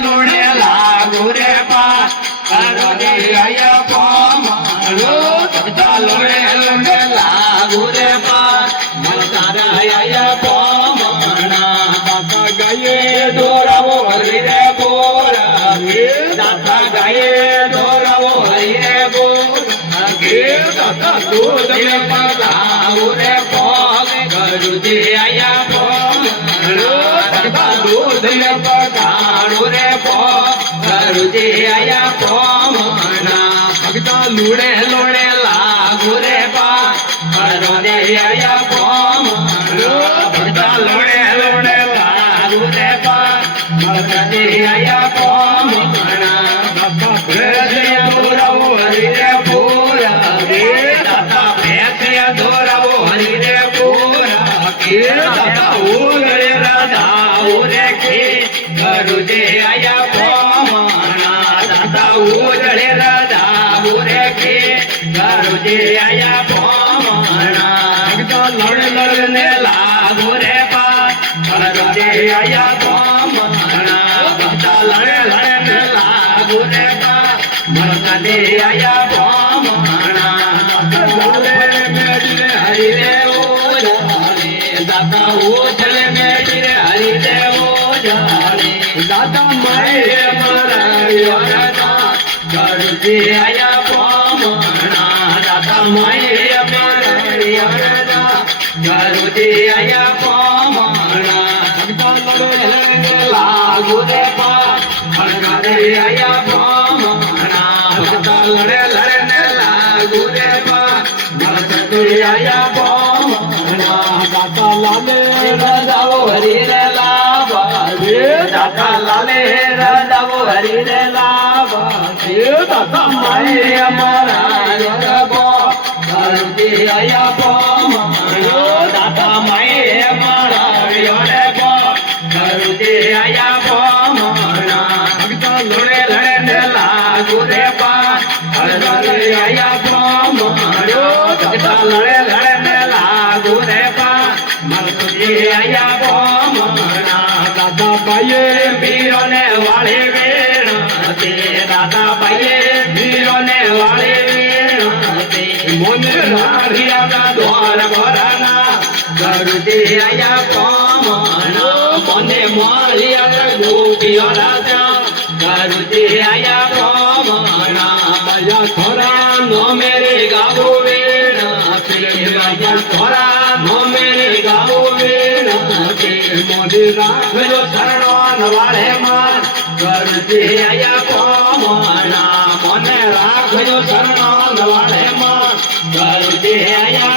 લોડે લાગુ રે પા કરુદે આયા પોમાણો ભક્તા લોડે લોડે લાગુ રે પા મલતારા આયા પોમાણા દાતા ગાયે દોરાવો હરી રે બોરા દાતા ગાયે દોરાવો હરી રે બોરા દાતા દૂધ મે પધાવો રે પોગ કરુદે આયા પોમાણો ભક્તા દૂધ મે પધાવો રે કરુદે આયા પોમાણા ભક્તા લોડે લોડે લાગુ રે પા કરુદે આયા પોમાણા ભક્તા લોડે લોડે લાગુ રે પા કરુદે આયા પોમાણા દાતા ભેસિયા દોરાવો હરી રે પૂરા દાતા ભેસિયા દોરાવો હરી રે પૂરા દાતા ઉગડે રાધા ઉરે કે કરુદે આયા પોમાણા દાતા ઉજળે રાધા ઉરે કે કરુદે આયા પોમાણા ભક્તા લડ લડ ને લાગુ રે પા કરુદે આયા પોમાણા ભક્તા લડ લડ ને લાગુ રે પા કરુદે આયા પોમાણા લાલે મેડી રે હરી રે ઓજારે દાતા ઉજળે મેડી રે હરી રે ઓજારે દાતા માય મારા યોરતા કરુદે આયા પોમાણા દાતા માય મારા યોરતા કરુદે આયા પોમાણા ભક્તા લડે લાગુ રે પા કરુદે આયા પોમાણા ભક્તા લડે લડે ને લાગુ રે પા કરુદે આયા પોમાણા દાતા લાલે રાજાઓ હરી રે લાભા દાતા લાલે રાજાઓ હરી રે લાભા દાતા માય અમારા યોરબો કરુદે આયા પોમાણો દાતા માય અમારા યોરબો કરુદે આયા પોમાણા ભક્તા લોડે લડે ને લાગુ રે પા કરુદે આયા પોમાણો ભક્તા લડે લડે ને લાગુ રે પા કરુદે આયા પોમાણા દાદા ભાઈએ વીરોને વાળે વેણ તે દાદા ભાઈએ વીરોને વાળે વેણ તે મોને રાઢિયાના દ્વાર ભરાના કરુદે આયા પોમાણા મને માળિયા ગોપીઓ રાજા કરુદે આયા પોમાણા બયા થોરા નો મેરે ગાવો વેણ તે બયા થોરા નો મેરે ગાવો વેણ તે મોને રાખજો શરણવાન વાળે માં કરુદે આયા પોમાણા મને રાખજો શરણવાન વાળે માં કરુદે આયા